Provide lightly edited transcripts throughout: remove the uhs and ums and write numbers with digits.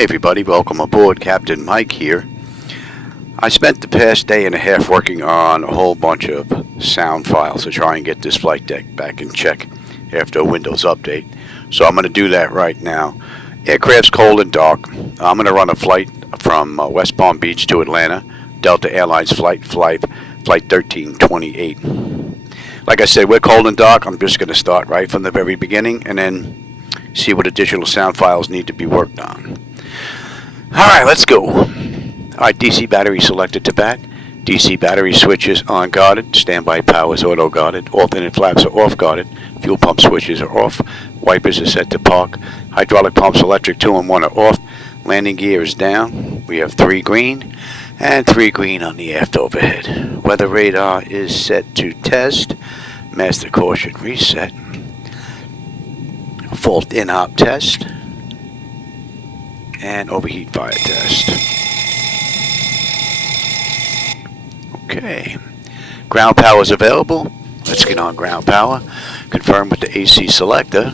Hey everybody, welcome aboard. Captain Mike here. I spent the past day and a half working on a whole bunch of sound files to try and get this flight deck back in check after a Windows update. So I'm going to do that right now. Aircraft's cold and dark. I'm going to run a flight from West Palm Beach to Atlanta, Delta Airlines flight 1328. Like I said, we're cold and dark. I'm just going to start right from the very beginning and then see what additional sound files need to be worked on. Alright, let's go. Alright, DC battery selected to back. DC battery switches on guarded. Standby power is auto guarded. Alternate flaps are off guarded. Fuel pump switches are off. Wipers are set to park. Hydraulic pumps electric 2 and 1 are off. Landing gear is down. We have 3 green and 3 green on the aft overhead. Weather radar is set to test. Master caution reset. Fault in-op test. And overheat fire test. Okay. Ground power is available. Let's get on ground power. Confirm with the AC selector.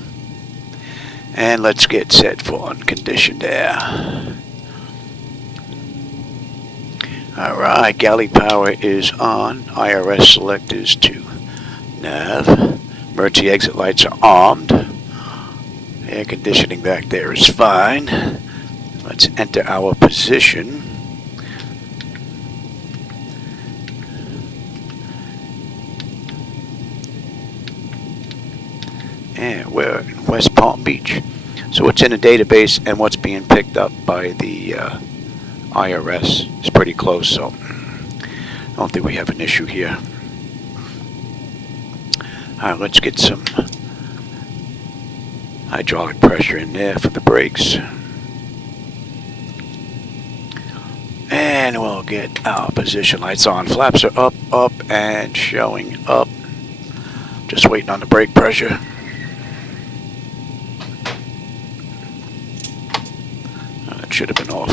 And let's get set for unconditioned air. Alright, galley power is on. IRS selectors to nav. Emergency exit lights are armed. Air conditioning back there is fine. Let's enter our position. And we're in West Palm Beach. So what's in the database and what's being picked up by the IRS is pretty close, so I don't think we have an issue here. Alright, let's get some hydraulic pressure in there for the brakes. And we'll get our position lights on. Flaps are up, up, and showing up. Just waiting on the brake pressure. That should have been off.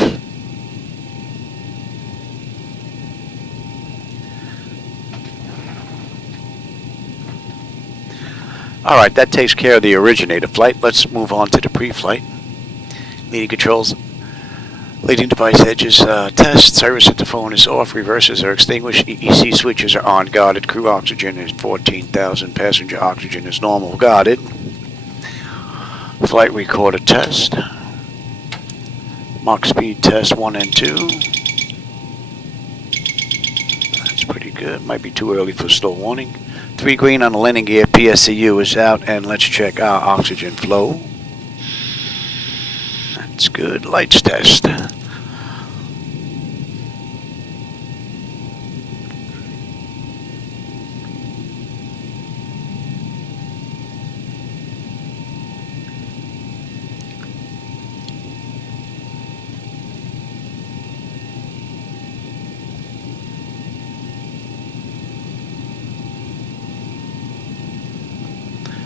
Alright, that takes care of the originator flight. Let's move on to the pre-flight. Leading controls. Leading device edges test. Service at the phone is off. Reversers are extinguished. EEC switches are on. Guarded. Crew oxygen is 14,000. Passenger oxygen is normal. Guarded. Flight recorder test. Mach speed test 1 and 2. That's pretty good. Might be too early for slow warning. 3 green on the landing gear. PSCU is out. And let's check our oxygen flow. That's good. Lights test.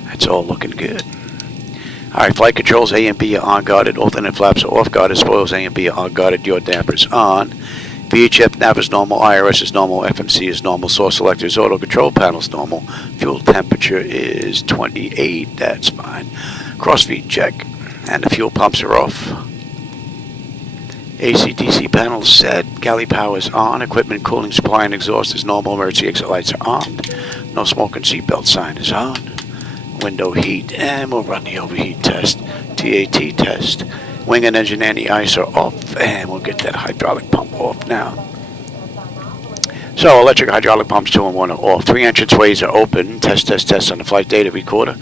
That's all looking good. Alright, flight controls A and B are on guarded. Alternate flaps are off guarded. Spoils A and B are on guarded. Yaw dampers on. VHF nav is normal. IRS is normal. FMC is normal. Source selector is auto. Control panel is normal. Fuel temperature is 28. That's fine. Crossfeed check. And the fuel pumps are off. AC/DC panel set. Galley power is on. Equipment, cooling, supply, and exhaust is normal. Emergency exit lights are armed. No smoke and seatbelt sign is on. Window heat, and we'll run the overheat test. TAT test. Wing and engine anti-ice are off, and we'll get that hydraulic pump off now. So electric hydraulic pumps 2 and 1 are off. 3 entranceways are open. Test on the flight data recorder.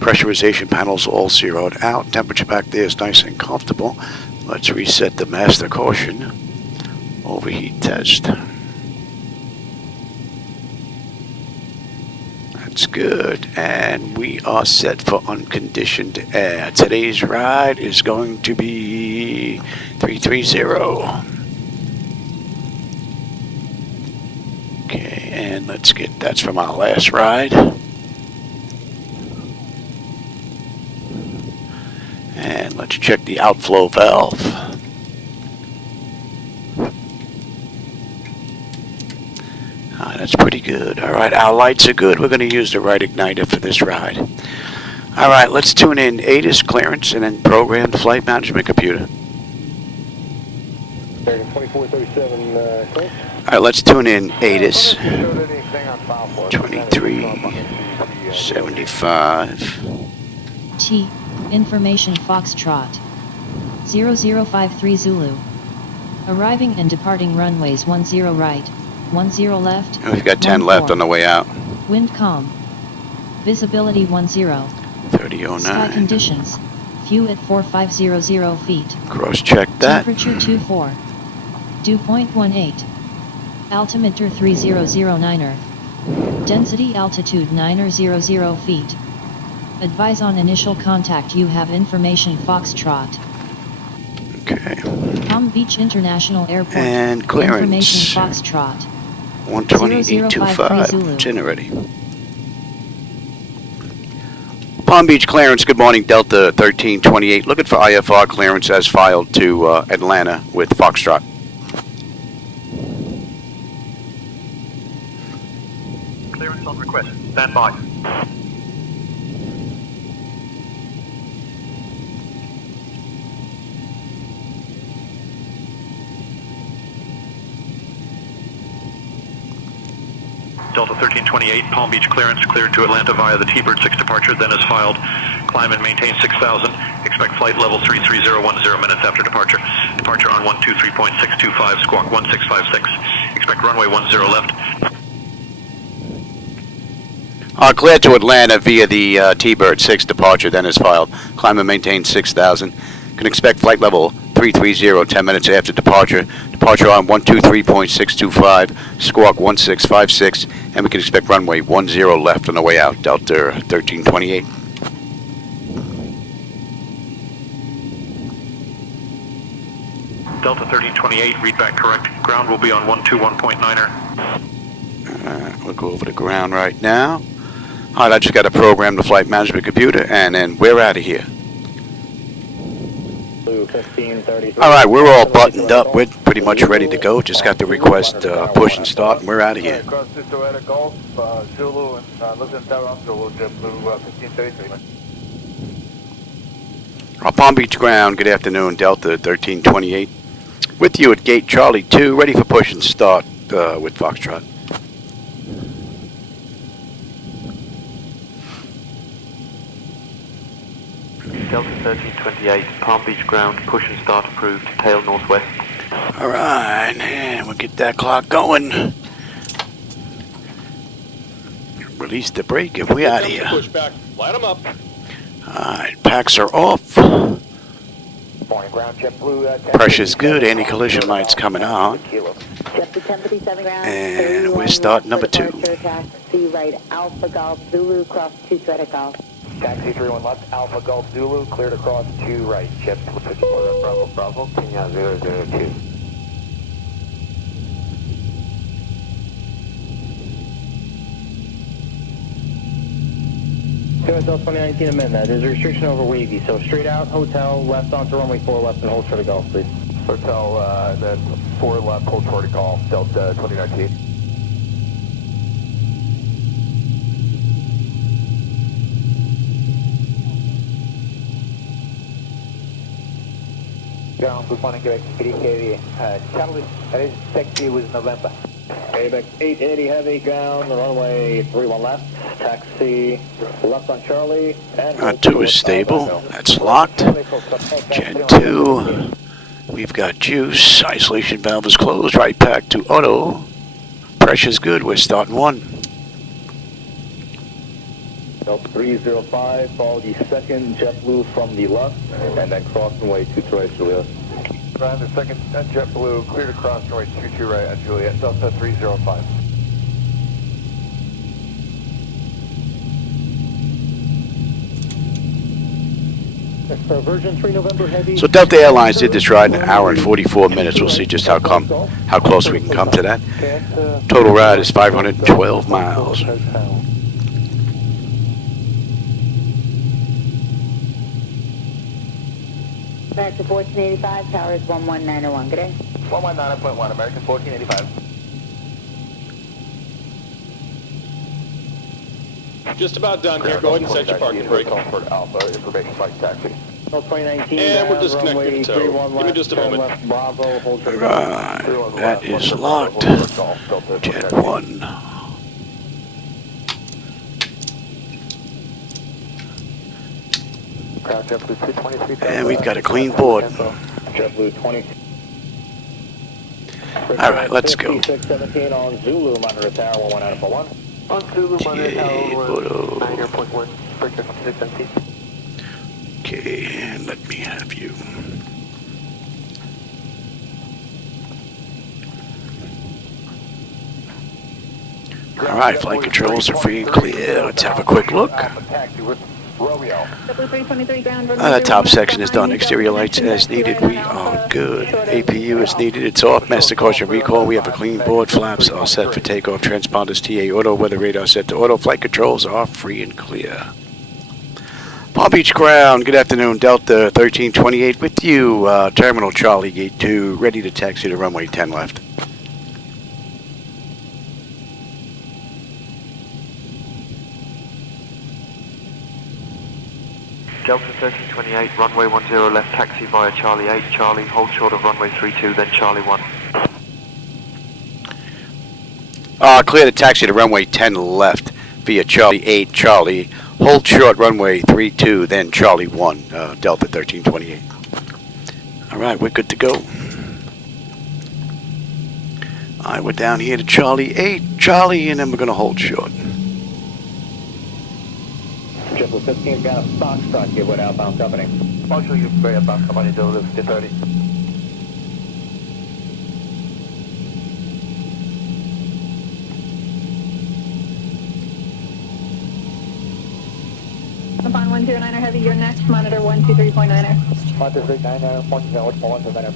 Pressurization panels all zeroed out. Temperature back there is nice and comfortable. Let's reset the master caution. Overheat test. That's good, and we are set for unconditioned air. Today's ride is going to be 330. Okay, and let's get, that's from our last ride. And let's check the outflow valve. That's pretty good. Alright, our lights are good. We're going to use the right igniter for this ride. Alright, let's tune in ATIS clearance and then program the flight management computer. 437, All right, let's tune in ATIS. 2375. T. Information Foxtrot. 0053 Zulu. Arriving and departing runways 10 right, 10 left. We've got 10 left on the way out. Wind calm. Visibility 10. 3009. Sky conditions. View at 4500 feet. Cross check that. Temperature 24. Dew point 18. Altimeter 3009 Earth. Density altitude 900 feet. Advise on initial contact. You have information Foxtrot. Okay. Palm Beach International Airport. And clearance. Information Foxtrot. 120.825. It's in already. Palm Beach clearance. Good morning, Delta 1328. Looking for IFR clearance as filed to Atlanta with Foxtrot. Clearance on request. Stand by. Delta 1328, Palm Beach clearance, cleared to Atlanta via the T-Bird 6 departure, then is filed. Climb and maintain 6,000. Expect flight level 33010 minutes after departure. Departure on 123.625, squawk 1656. Expect runway 10 left. Cleared to Atlanta via the T-Bird 6 departure, then is filed. Climb and maintain 6,000. Can expect flight level 330 10 minutes after departure. Departure on 123.625, squawk 1656, and we can expect runway 10 left on the way out, Delta 1328. Delta 1328, read back correct. Ground will be on 121.9er. We'll go over the ground right now. All right, I just got to program the flight management computer, and then we're out of here. All right, we're all buttoned up. We're pretty much ready to go. Just got the request push and start, and we're out of here. Palm Beach ground, good afternoon, Delta 1328. With you at gate Charlie 2, ready for push and start with Foxtrot. Delta 1328, Palm Beach ground, push and start approved, tail northwest. All right, and we'll get that clock going. Release the brake and we out of here. Push back. Light them up. All right, packs are off. Pressure's good, anti-collision lights coming on. And we're starting number 2. Taxi right, Alpha Golf Zulu, cross 2 straight at Golf. Taxi 31 left, Alpha Golf Zulu, cleared across 2 right. Jet Bravo Bravo, Kenya 002. QSL 2019 amendment. There's a restriction over wavy, so straight out, hotel, left onto runway 4 left, and hold for the Golf, please. Hotel, then 4 left, hold toward the Golf, Delta 2019. Ground, good morning, Quebec, 3 heavy. Charlie, taxi with November. Quebec 880 heavy, ground, runway 31 left, taxi left on Charlie, and 2 is stable, that's locked. Jet 2, we've got juice, isolation valve is closed, right pack to auto. Pressure's good, we're starting 1. Delta 305, follow the second JetBlue from the left, and then cross runway 23 right, Juliet. Ground, the second JetBlue, cleared across runway 22 right at Juliet, Delta 305. Version 3 November heavy. So Delta Airlines did this ride in 1 hour and 44 minutes. We'll see just how close we can come to that. Total ride is 512 miles. American 1485, tower is 11901. Good day. 119.1, American 1485. Just about done here. Go ahead and set your parking brake. Comfort Alpha, information flight taxi. 2019, And we're down, disconnecting runway the tow. 31 Give me left, just a turn moment. left, Bravo, hold short of Right, that is locked. Jet 1. And we've got a clean board. JetBlue 20. All right, let's go. 5617 on Zulu, monitor tower 11941. On Zulu, monitor tower Photo. 90.1, breaker 5617. Okay, let me have you. All right, flight controls are free and clear. Let's have a quick look. The top section is done. Exterior lights as needed. We are good. APU is needed. It's off. Master caution recall. We have a clean board. Flaps are set for takeoff. Transponders TA auto. Weather radar set to auto. Flight controls are free and clear. Palm Beach ground. Good afternoon. Delta 1328 with you. Terminal Charlie Gate 2. Ready to taxi to runway 10 left. Delta 1328, runway 10 left, taxi via Charlie 8, Charlie, hold short of runway 32, then Charlie 1. Clear the taxi to runway 10 left via Charlie 8, Charlie. Hold short runway 32, then Charlie 1, Delta 1328. All right, we're good to go. All right, we're down here to Charlie 8, Charlie, and then we're going to hold short. JetBlue 15, got a Foxtrot, give what outbound company. Marshall, you're very outbound company, Delta 230. Upon 109er Heavy, you're next, monitor 123.9er. 123.9er, 129er.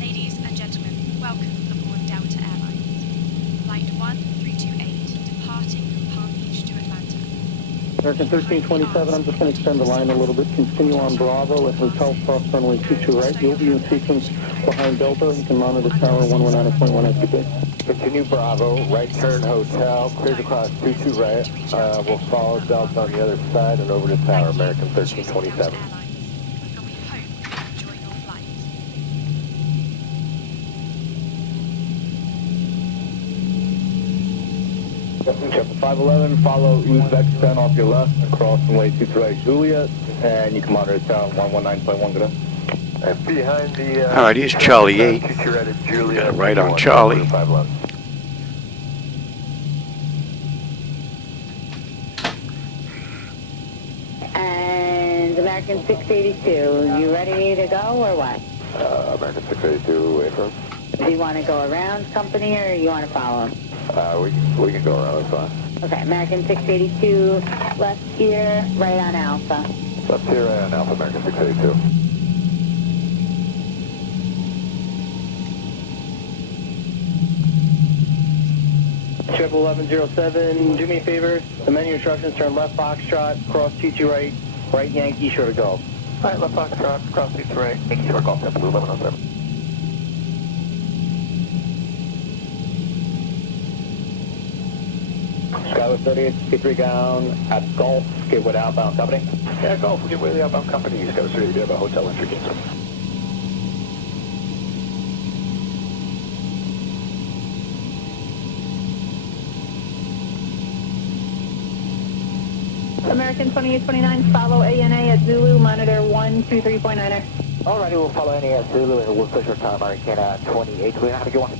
Ladies and gentlemen, welcome aboard Delta Airlines. Flight 1328, departing from Palm Beach to Atlanta. American 1327, I'm just going to extend the line a little bit. Continue on Bravo at Hotel Cross runway 22 right. You'll be in sequence behind Delta. You can monitor tower 119.1 FTP. Continue Bravo, right turn Hotel, cleared across 22 right. We'll follow Delta on the other side and over to tower, American 1327. And we hope you enjoy your flight. Chapter 511, follow Uzbekistan off your left, across runway 22 right Juliet, and you can monitor tower 119.1 good. And behind the... All right, here's Charlie 8. We got it right on Charlie. And American 682, you ready to go or what? American 682, affirm. Do you want to go around company or you want to follow him? We can go around, that's fine. Okay, American 682, left here, right on Alpha. Left here, right on Alpha, American 682. Triple 1107, do me a favor, the menu instructions, turn left Foxtrot, cross T2 right, right Yankee, short of golf. Alright, left Foxtrot, cross T2 right, Yankee short golf, JetBlue 1107. Skyway 38, K3 down at Golf, gateway outbound company. Yeah, golf, we'll get way the outbound company. Skyway 38, we have a hotel entry gate. American 2829, follow ANA at Zulu, monitor 123.9er. Alrighty, we'll follow any at Zulu and we'll push our time, American 28, clear, have a good one.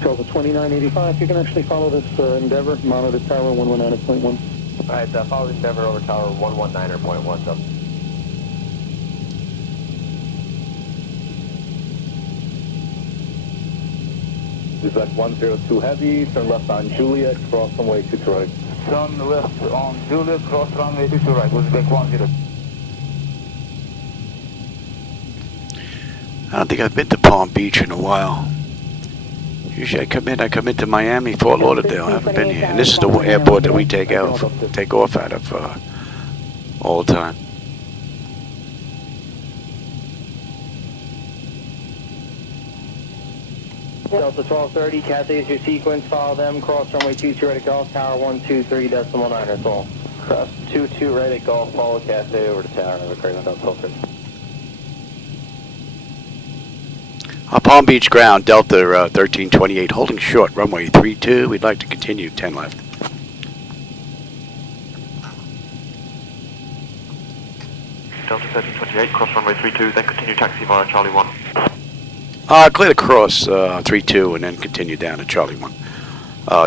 Delta 2985, you can actually follow this Endeavor, monitor tower 119.1. Alright, follow Endeavor over tower 119.1, so. Uzbek 102 heavy, turn left on Juliet, cross runway 22 right. Turn left on Juliet, cross runway 22 right, Uzbek 10. I don't think I've been to Palm Beach in a while. Usually I come into Miami, Fort Lauderdale. I haven't been here. And this is the airport that we take off out of all the time. Delta Delta 1230, Cat A is your sequence, follow them, cross runway 22 right at Golf, Tower 123.9, that's all. Cross 22 right at Golf, follow Cat A over to Tower, and clear on Delta 1230. Palm Beach ground, Delta 1328, holding short, runway 32. We'd like to continue 10 left. Delta 1328, cross runway 32, then continue taxi via Charlie 1. Clear the cross 32 and then continue down to Charlie 1.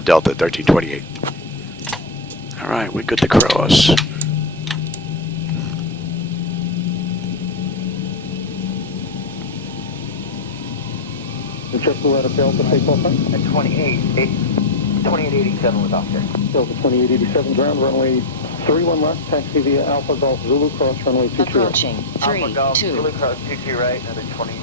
Delta 1328. All right, we're good to cross. And just to let us Delta take off right? At 2887 with Oscar. Delta 2887 ground, runway 31 left, taxi via Alpha Golf Zulu, cross runway 22 right. Approaching Alpha Golf, 32. Zulu cross 22 right, another 20.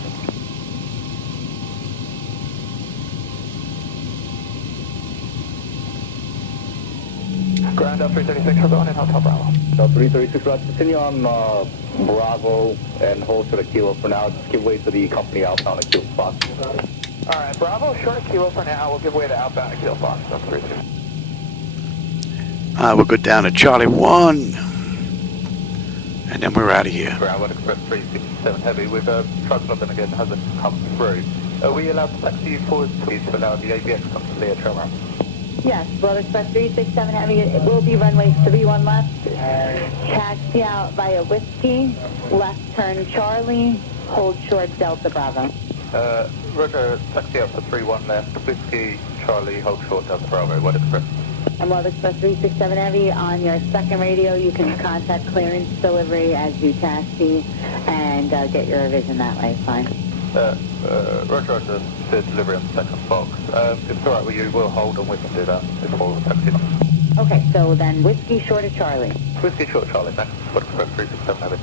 Ground Delta 336, we're going in Hotel Bravo. Delta 336, let's continue on Bravo and hold to the Kilo for now. Just give way to the company outbound at Kilo Fox. Alright, Bravo, short Kilo for now. We'll give way to outbound at Kilo Fox. Delta 32. We'll go down to Charlie 1. And then we're out of here. Bravo Express 367 Heavy. We've tried something again, hasn't come through. Are we allowed to taxi forward to allow the ABX to come to the trail? Yes, World Express 367 Heavy, it will be runway 31 left. Taxi out via Whiskey, left turn Charlie, hold short Delta Bravo. Roger, taxi out for 31 left, Whiskey, Charlie, hold short Delta Bravo, World Express. And World Express 367 Heavy, on your second radio, you can contact clearance delivery as you taxi and get your revision that way, fine. Roger, the delivery on the second box. If it's alright with you, we'll hold and we can do that before the taxi. Okay, so then Whiskey short of Charlie. Whiskey short Charlie, thanks. World Express 367 Heavy.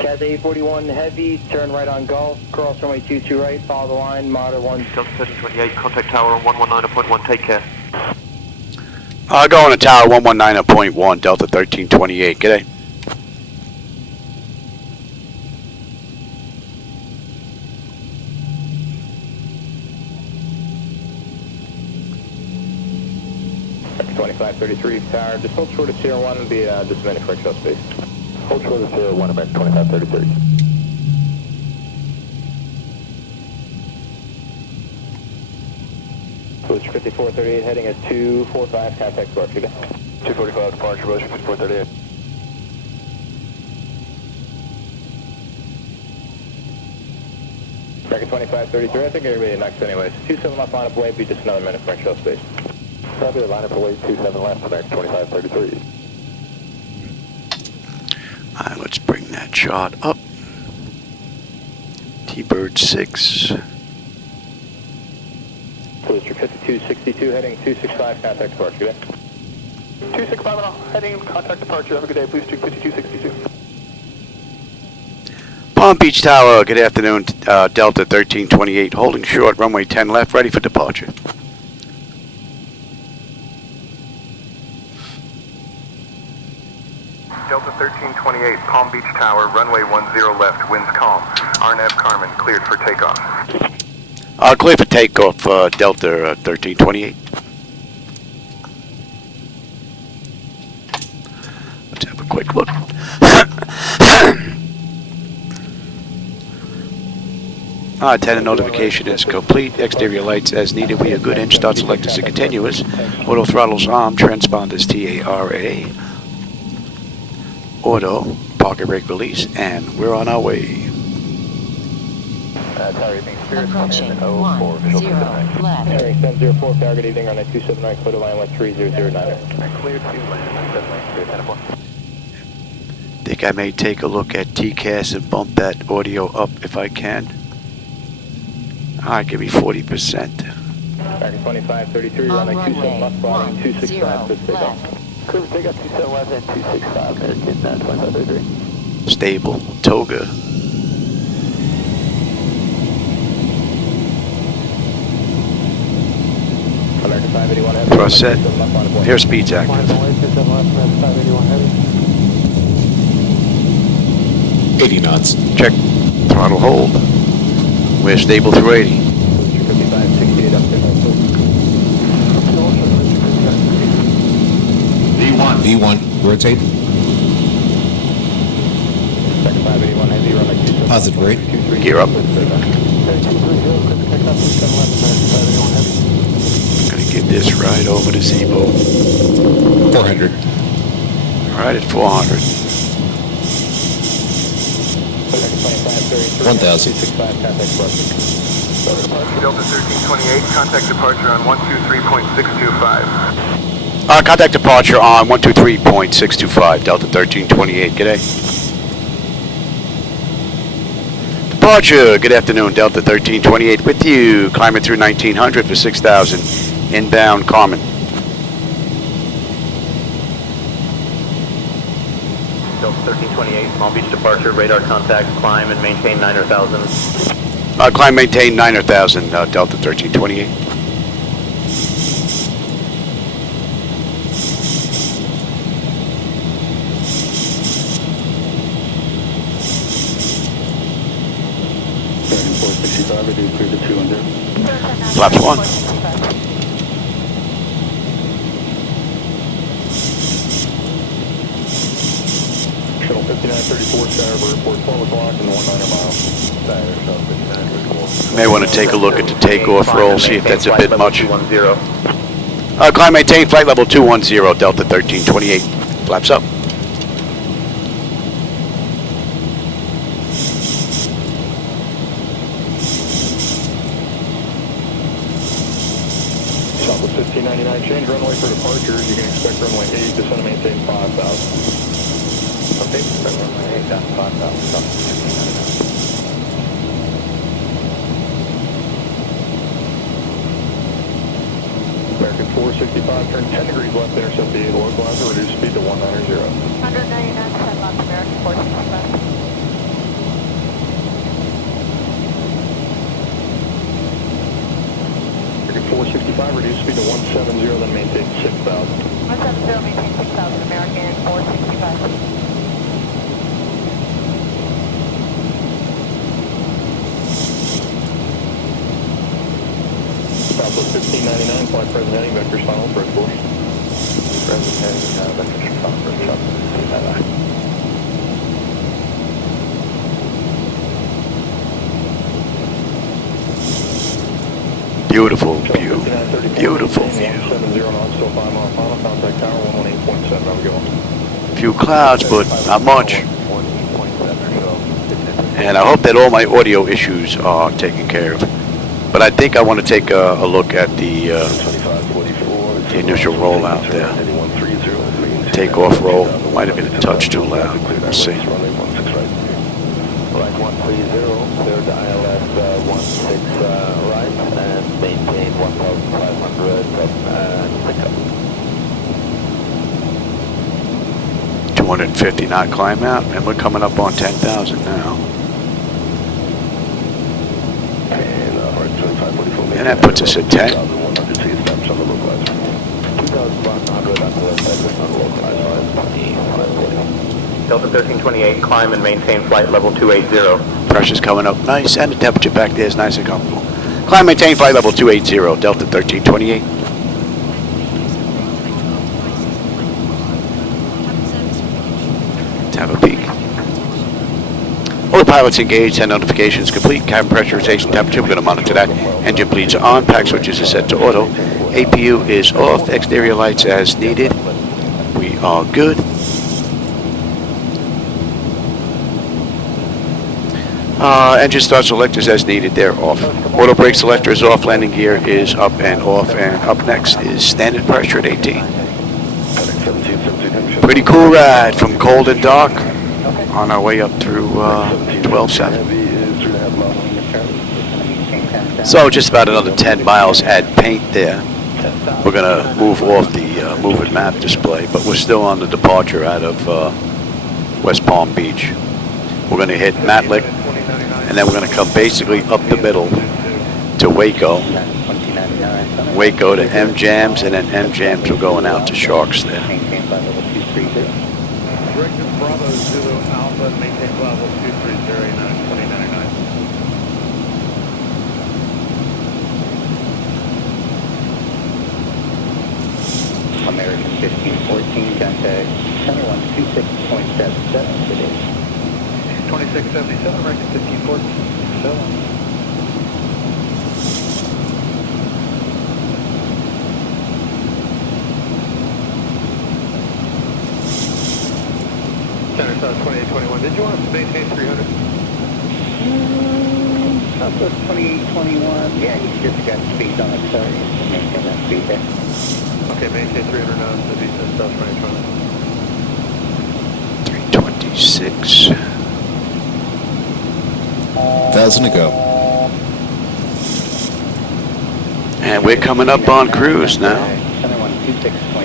Cat A41 Heavy, turn right on Golf, cross runway 22 right, follow the line, Monitor 1. Delta 1328, contact tower on 119.1, take care. Going to Tower 119.1, Delta 1328. G'day. Second 2533, Tower, just hold short of 01 and be just a minute for exhaust space. Hold short of 01, American 2533. Booster 5438 heading at 245, contact departure. 245 departure, Booster 5438. Second 2533, I think everybody next anyways. 27 left line up way, be just another minute for exhaust space. Probably line up for way 27 left, American 2533. Alright, let's bring that chart up. T-Bird 6. Booster 5262 heading 265, contact departure. 265 and all, heading contact departure. Have a good day, Booster 5262. Palm Beach Tower, good afternoon. Delta 1328, holding short, runway 10 left, ready for departure. Delta 1328, Palm Beach Tower, runway 10 left, winds calm. RNAV Carmen, cleared for takeoff. Clear for takeoff, Delta 1328. Let's have a quick look. Antenna notification is complete. Exterior lights as needed. We are good. Inch start select as a continuous. Auto throttles on. Transponders TARA. Auto. Parking brake release. And we're on our way. Approaching 10 left. Harry 704, Tower, good evening, runway 279, clear to line 13009. Clear to land, 793, Think I may take a look at TCAS and bump that audio up if I can. Alright, give me 40%. Back 2533, runway 27 left, flying 265, good takeoff. Clear for takeoff, 27 left and 265, American 2533. Stable. Toga. American 581 heavy. Cross set. Airspeed's active. 80 knots. Check. Throttle hold. We're stable through 80. V1, rotate. Positive rate. Gear up. Gonna get this right over to Zibo. 400. Right at 400. 1000. Delta 1328, contact departure on 123.625. Contact departure on 123.625, Delta 1328. G'day. Departure, good afternoon, Delta 1328 with you. Climbing through 1900 for 6,000. Inbound Carmen. Delta 1328, Palm Beach departure, radar contact, climb and maintain 9,000. Climb, maintain 9,000, Delta 1328. Flaps 1. Shuttle 5934, Center Airport, 12 o'clock and 19 miles. May want to take a look at the takeoff roll, see if that's a bit much. 210. Climb, maintain flight level 210, Delta 1328. Flaps up. Southwest 1599, change runway for departures. You can expect runway 8, descend and maintain 5,000. Okay, runway 8 down 5,000. American 465, turn 10 degrees left, intercept the 8 localizer, reduce speed to 190. 199, 10 left, American 465. American 465, reduce speed to 170, then maintain 6,000. 170, maintain 6,000, American 465. Southwest 1599, fly present heading, vectors final, approach course. Present heading, vectors final, approach course. Beautiful view. Beautiful view. 170 knots, still 5 mile final, contact tower 118.7, have a good one. Few clouds, but not much. And I hope that all my audio issues are taken care of. But I think I want to take a look at the initial rollout there. Takeoff roll might have been a touch too loud. We'll see. Right 130, clear the ILS 16 right and maintain 1,500 and 250 knot climb out, and we're coming up on 10,000 now. And that puts us at 10. Delta 1328, climb and maintain flight level 280. Pressure's coming up nice, and the temperature back there is nice and comfortable. Climb, maintain flight level 280, Delta 1328. Let's have a peek. All the pilots engaged, send notifications complete, cabin pressurization temperature, we're going to monitor that. Engine bleeds are on, pack switches are set to auto. APU is off, exterior lights as needed. We are good. Engine start selectors as needed, they're off. Auto brake selector is off, landing gear is up and off, and up next is standard pressure at 18. Pretty cool ride from cold and dark on our way up through 12.7. So just about another 10 miles at paint there. We're going to move off the moving map display, but we're still on the departure out of West Palm Beach. We're going to hit Matlick, and then we're going to come basically up the middle to Waco. Waco to M-Jams, and then M-Jams we're going out to Sharks there. Bravo Zulu Alpha, maintain level 230. 677, American 1547. Center South 2821. Did you want us to maintain 300? Southwest 2821. Yeah, you just got speed on it, sorry. Maintain that speed there. Okay, maintain 300 knots to the east South 2020. 326. 1,000 to go. And we're coming up on cruise now.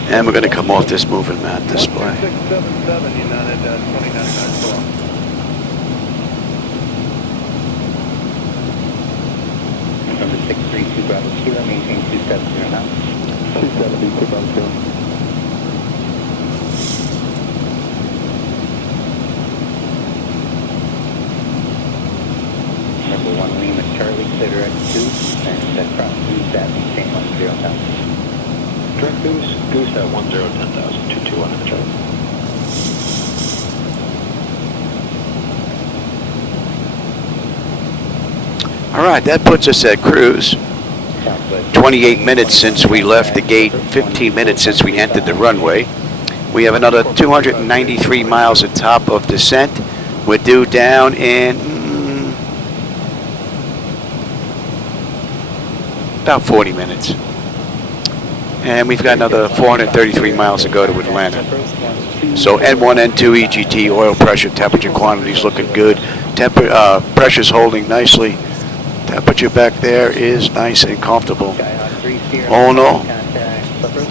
And we're going to come off this moving map display. 677 United 2099 Number 632 Bravo Kilo, maintain 270 now. 270, Bravo Kilo. Number 1 Lima Charlie, clear direct 2, and cross goose at maintain 10,000. Direct goose at 10, 10,000, 221 in the chart. All right, that puts us at cruise. 28 minutes since we left the gate, 15 minutes since we entered the runway. We have another 293 miles at top of descent. We're due down in about 40 minutes. And we've got another 433 miles to go to Atlanta. So N1, N2, EGT, oil pressure, temperature, quantities looking good. Pressure's holding nicely. Temperature back there is nice and comfortable. All in all,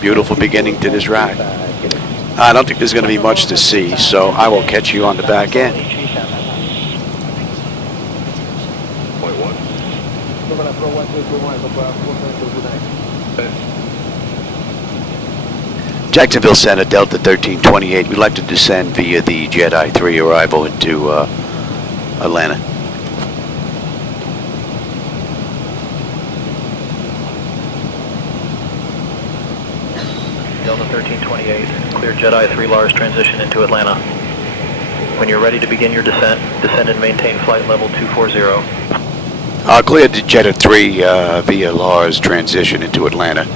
beautiful beginning to this ride. I don't think there's going to be much to see, so I will catch you on the back end. Jacksonville Center, Delta 1328. We'd like to descend via the Jedi 3 arrival into Atlanta. Delta 1328, clear Jedi 3 Lars transition into Atlanta. When you're ready to begin your descent, descend and maintain flight level 240. Clear the Jedi 3 via Lars transition into Atlanta.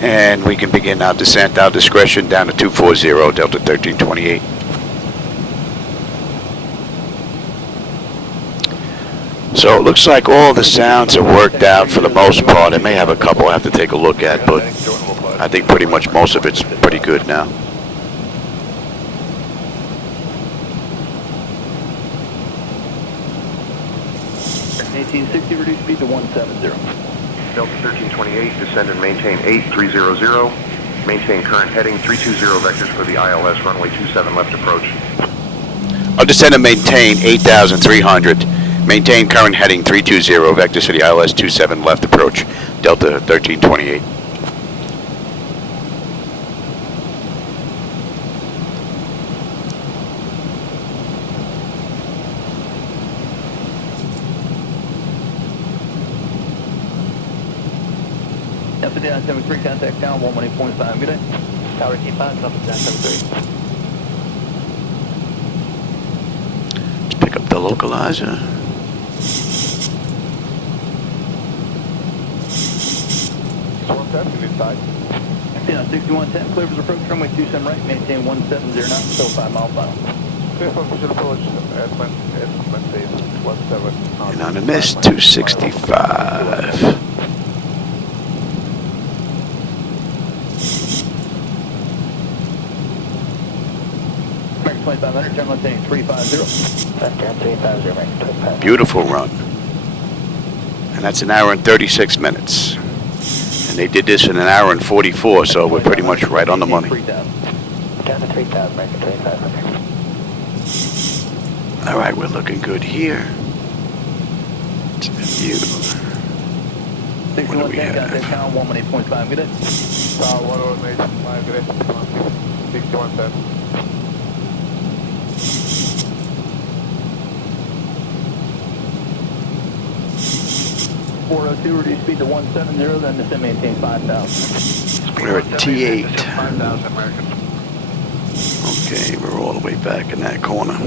And we can begin our descent, our discretion, down to 240, Delta 1328. So it looks like all the sounds are worked out for the most part. I may have a couple I have to take a look at, but I think pretty much most of it's pretty good now. Reduce speed to 170. Delta 1328, descend and maintain 8300. Maintain current heading 320 vectors for the ILS runway 27 left approach. I'll descend and maintain 8,300. Maintain current heading 320 vectors for the ILS 27 left approach. Delta 1328. Delta down 73, contact down 118.5. Good day. Tower T5, Delta down 73. Let's pick up the localizer. Yeah, 6110, clear for approach runway 27 right, maintain 170 knots, still 5 mile final. Clear for approach, And on the mist, 265. American 2500, turn left heading 350. Left turn 350, American 2500. Beautiful run. And that's an hour and 36 minutes. And they did this in an hour and 44, so we're pretty much right on the money. Down to 3,000, American 2500. All right, we're looking good here. It's a view. What do we have? 118.5, good day. 118.5, good day. 6110. 402, reduce speed to 170, then descend maintain 5,000. We're at T8. 5,000 American. Okay, we're all the way back in that corner.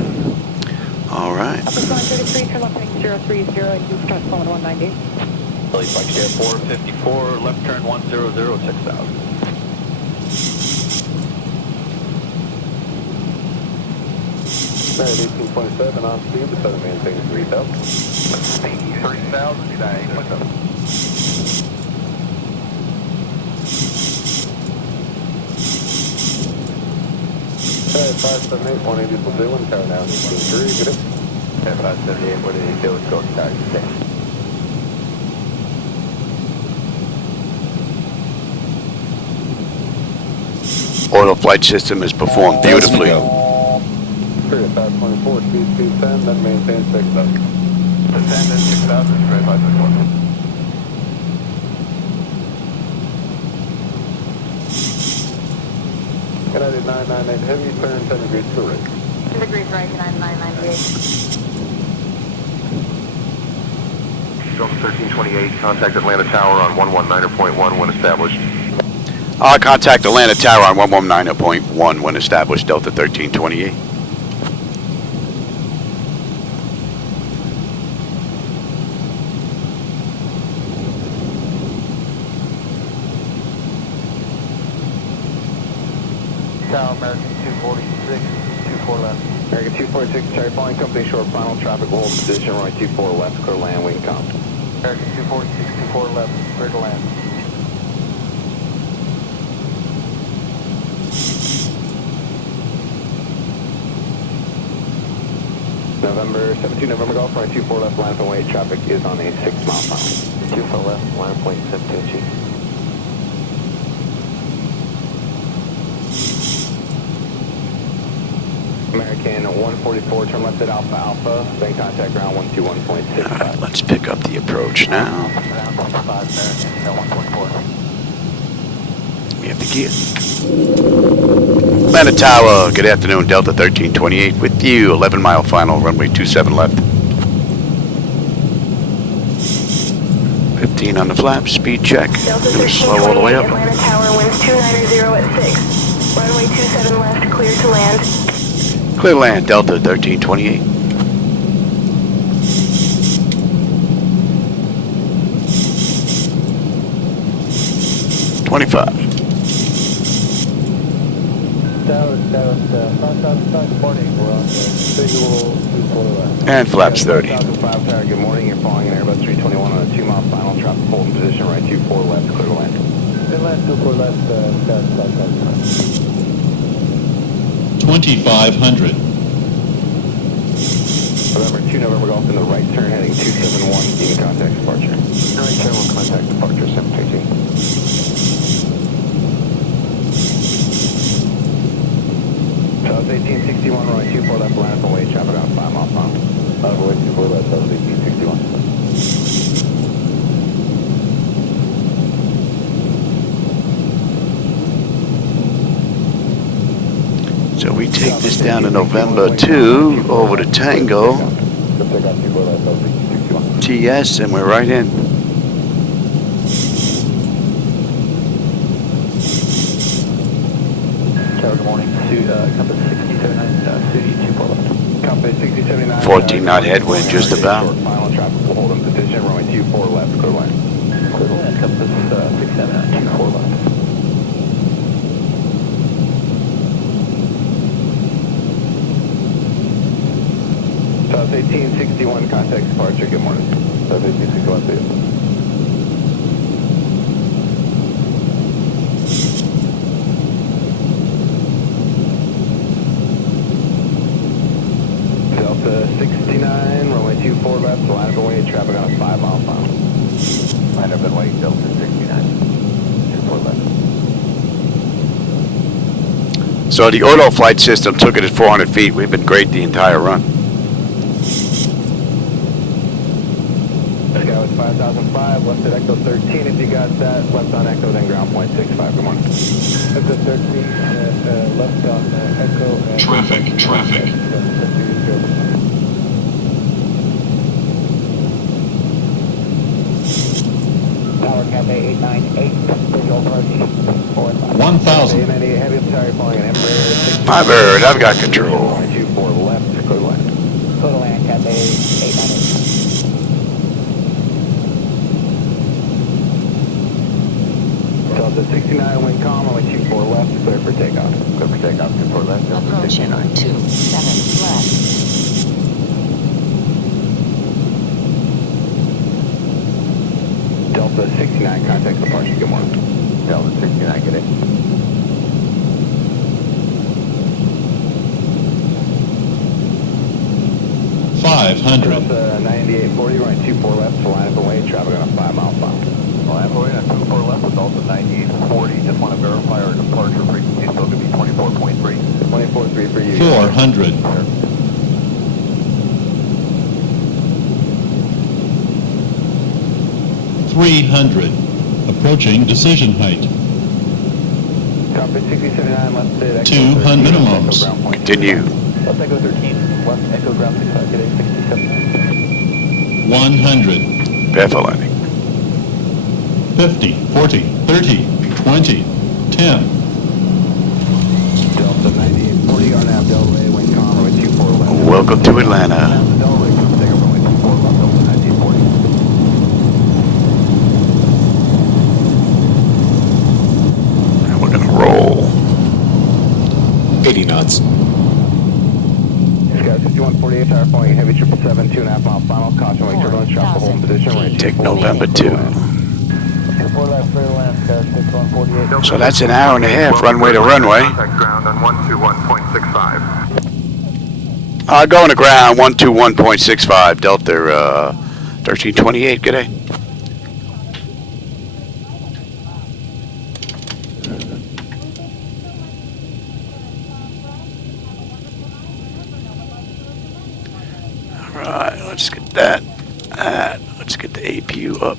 All right. Upper 133, turn left heading 030, you start flowing 190. Philly Flight Share 454, left turn 100, 6000. Merit 1827 on speed, but southern maintain 3000. 3000, United 8.7. Merit 578, 180 will do, and tower now 18.3, good. 578, what did he do? Go taxi. Auto flight system is performed beautifully. Spirit 524, speed 10, then maintain 6000. Descend in 6000, Spirit 524. United 998 heavy, turn 10 degrees to right. 10 degrees right, United 998. Delta 1328, contact Atlanta Tower on 119.1 when established. Contact Atlanta Tower on 119.1 when established, Delta 1328. Tower American 246, 24 left. American 246, Cherry Flying Company, short final traffic will hold position, runway 24 left, clear land, wing com. American 246, 24 left, clear to land. November 17, November Golf, runway 24 left, line up and wait, traffic is on a 6 mile final. 24 left, line up wait, 17G. American 144, turn left at Alpha Alpha, then contact ground 121.65. All right, let's pick up the approach now. Ground 25, American, 144. We have the gear. Atlanta Tower, good afternoon, Delta 1328 with you, 11-mile final, runway 27 left. 15 on the flap, speed check. Delta Gonna slow all the way up. Atlanta Tower winds 290 at 6. Runway 27 left, clear to land. Clear land, Delta 1328. Start departing, we're on visual 24 left. And flaps 30. 2005 Tower, good morning, you're flying an Airbus 321 on a 2-mile final, traffic hold in position, right 24 left, clear to land. Inland 24 left, 2500. November 2, November Golf in the right turn, heading 271, in contact departure. Right turn will contact departure, 732. That was 1861, runway 24 left, line up and wait, traffic on 5 mile final. Runway 24 left, that was 1861. So we take this down to November 2, over to Tango, TS, and we're right in. Tower, good morning. Compass 6079, Suit 24 left. Compass 6079. 14 knot headwind, just about. Final traffic will hold in position, runway 24 left, clear line. Clear to land, Compass 679, 24 left. South 1861, contact departure, good morning. South 1861, see you. Delta 69, runway 24 left, line up and wait, traffic on a 5 mile final. Line up and wait, Delta 69, 24 left. So the auto flight system took it at 400 feet. We've been great the entire run. Sky was 5005, left at Echo 13 if you got that, left on Echo, then ground point 65, good morning. Echo 13, left on Echo. Traffic. Tower Cafe 898, visual approach. 1000. 898, heavy, sorry, flying an Embraer. My bird, I've got control. 24 left, clear line. Clear line. Delta 69, wind calm, runway 24 left, clear for takeoff. Clear for takeoff, 24 left, Delta Approaching 69. 27 left. Delta 69, contact departure, good morning. Delta 69, get in. Delta 9840, runway 24 left, to line up and wait, traffic on a 5 mile bound. Line up and wait on 24 left with Delta 9840, just want to verify our departure frequency is still going to be 24.3. 24.3 for you. 400. Sure. 300. Approaching decision height. Copy 6079, left bid. 200 minimums. Continue. Left Echo 13, left Echo ground 65, get a 67. 100. Careful landing. 50, 40, 30, 20, 10. Delta 9840, RNAV Delray, wind calm, runway 24 left. Welcome to Atlanta. Delray, take over runway 24 left, Delta 9840. And we're gonna roll. 80 knots. Sky 5148, tower point, heavy 777, 2.5 mile final, caution, wing turbulence, drop the home position, range. Take November 2. 24 left, clear land, Sky 6148. So that's an hour and a half runway to runway. Contact ground on 121.65. Going to ground 121.65 Delta 1328. Good day. All right, let's get that. Let's get the APU up.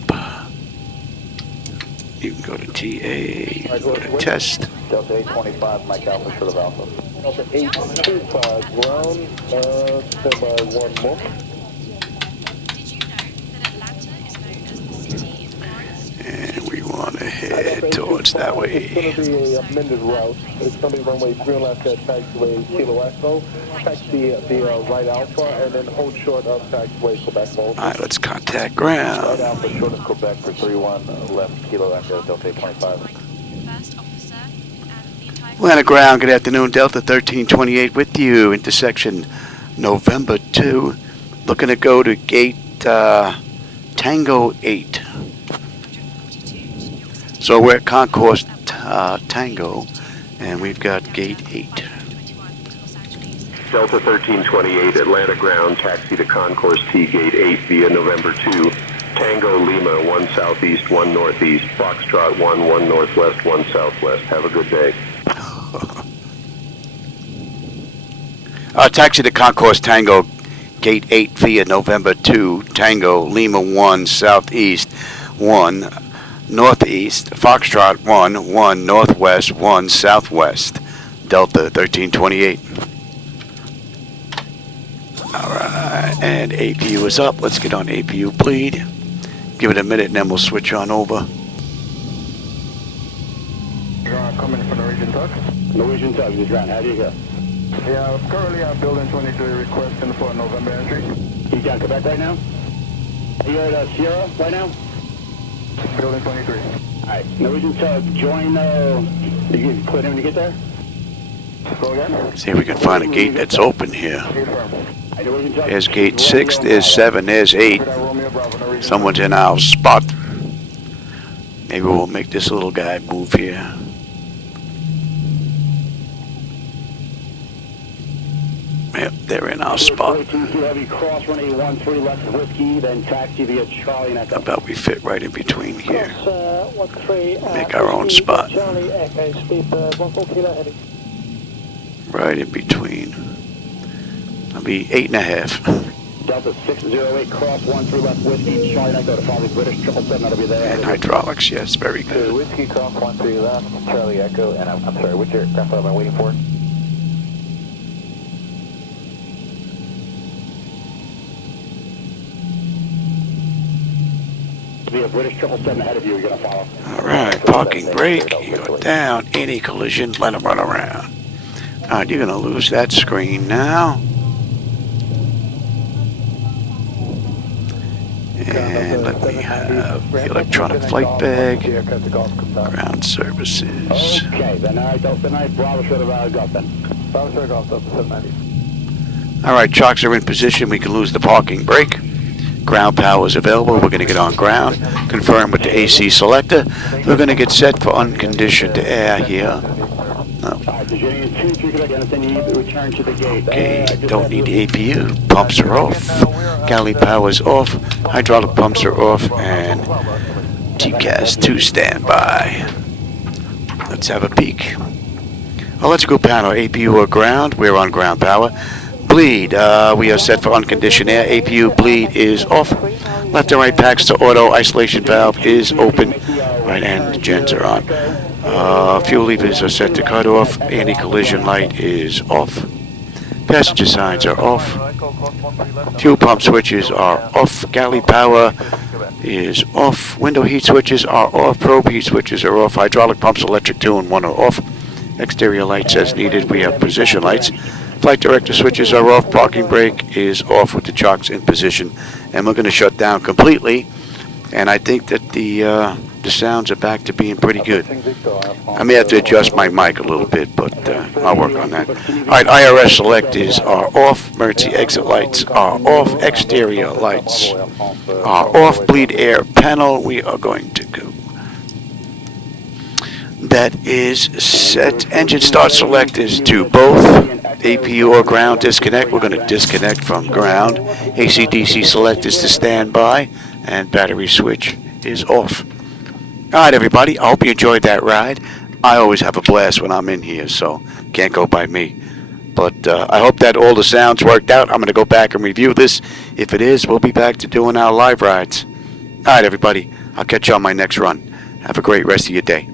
You can go to TA, you can go to test. Delta 825, Mike Alpha, short of Alpha. Delta 825, ground, standby 1 more. And we want to head towards that way. It's going to be a amended route. It's going to be runway 3 left at taxiway Kilo Echo, taxi the right Alpha, and then hold short of taxiway Quebec Mode. All right, let's contact ground. Right Alpha, short of Quebec for 31, left Kilo Echo, Delta 825. Atlanta ground, good afternoon. Delta 1328 with you. Intersection November 2. Looking to go to gate Tango 8. So we're at Concourse Tango, and we've got gate 8. Delta 1328, Atlanta ground, taxi to Concourse T, gate 8 via November 2. Tango Lima, 1 southeast, 1 northeast. Foxtrot 1, 1 northwest, 1 southwest. Have a good day. Taxi to Concourse Tango, gate 8 via November 2. Tango Lima 1 southeast, 1 northeast. Foxtrot 1, 1 northwest, 1 southwest. Delta 1328. All right, and APU is up. Let's get on APU, please. Give it a minute, and then we'll switch on over. Coming from Norwegian Tug? Norwegian Tug, this round, how do you go? Yeah, currently I'm building 23 requesting for November entry. You down Quebec right now? Are you at Sierra right now? Building 23. Alright, Norwegian Tug, join, you can put in when you get there? Go again? See if we can find a gate that's open here. Confirm. There's gate 6, there's 7, there's 8. Someone's in our spot. Maybe we'll make this little guy move here. Yep, they're in our spot. How about we fit right in between here? Make our own spot. Right in between. I'll be 8.5. Delta 608, cross 13 left whiskey, Charlie Echo to follow the British 777, that'll be there. And hydraulics, yes, very good. Whiskey, cross 13 left, Charlie Echo, and I'm sorry, which aircraft am I waiting for? Be a British 777 ahead of you, you're going to follow. All right, parking brake, you're down, any collision, let them run around. All right, you're going to lose that screen now. And let me have the electronic flight bag, ground services. Okay, then Delta 9, Bravo should have got then. Bravo should have got Delta 790. All right, chocks are in position. We can lose the parking brake. Ground power is available. We're going to get on ground. Confirm with the AC selector. We're going to get set for unconditioned air here. Okay, don't need APU. Pumps are off. Galley power is off. Hydraulic pumps are off. And TCAS 2 standby. Let's have a peek. Electrical panel, APU or ground. We're on ground power. Bleed, we are set for unconditioned air. APU bleed is off. Left and right packs to auto. Isolation valve is open. Right hand gens are on. Fuel levers are set to cut off. Anti-collision light is off. Passenger signs are off. Fuel pump switches are off. Galley power is off. Window heat switches are off. Probe heat switches are off. Hydraulic pumps, electric 2 and 1 are off. Exterior lights as needed. We have position lights. Flight director switches are off. Parking brake is off with the chocks in position. And we're going to shut down completely. And I think that the sounds are back to being pretty good. I may have to adjust my mic a little bit, but I'll work on that. All right, IRS selectors are off. Emergency exit lights are off. Exterior lights are off. Bleed air panel, we are going to go. That is set. Engine start selectors to both. APU or ground disconnect. We're going to disconnect from ground. AC/DC selectors to standby. And battery switch is off. All right, everybody. I hope you enjoyed that ride. I always have a blast when I'm in here, so can't go by me. But I hope that all the sounds worked out. I'm going to go back and review this. If it is, we'll be back to doing our live rides. All right, everybody. I'll catch you on my next run. Have a great rest of your day.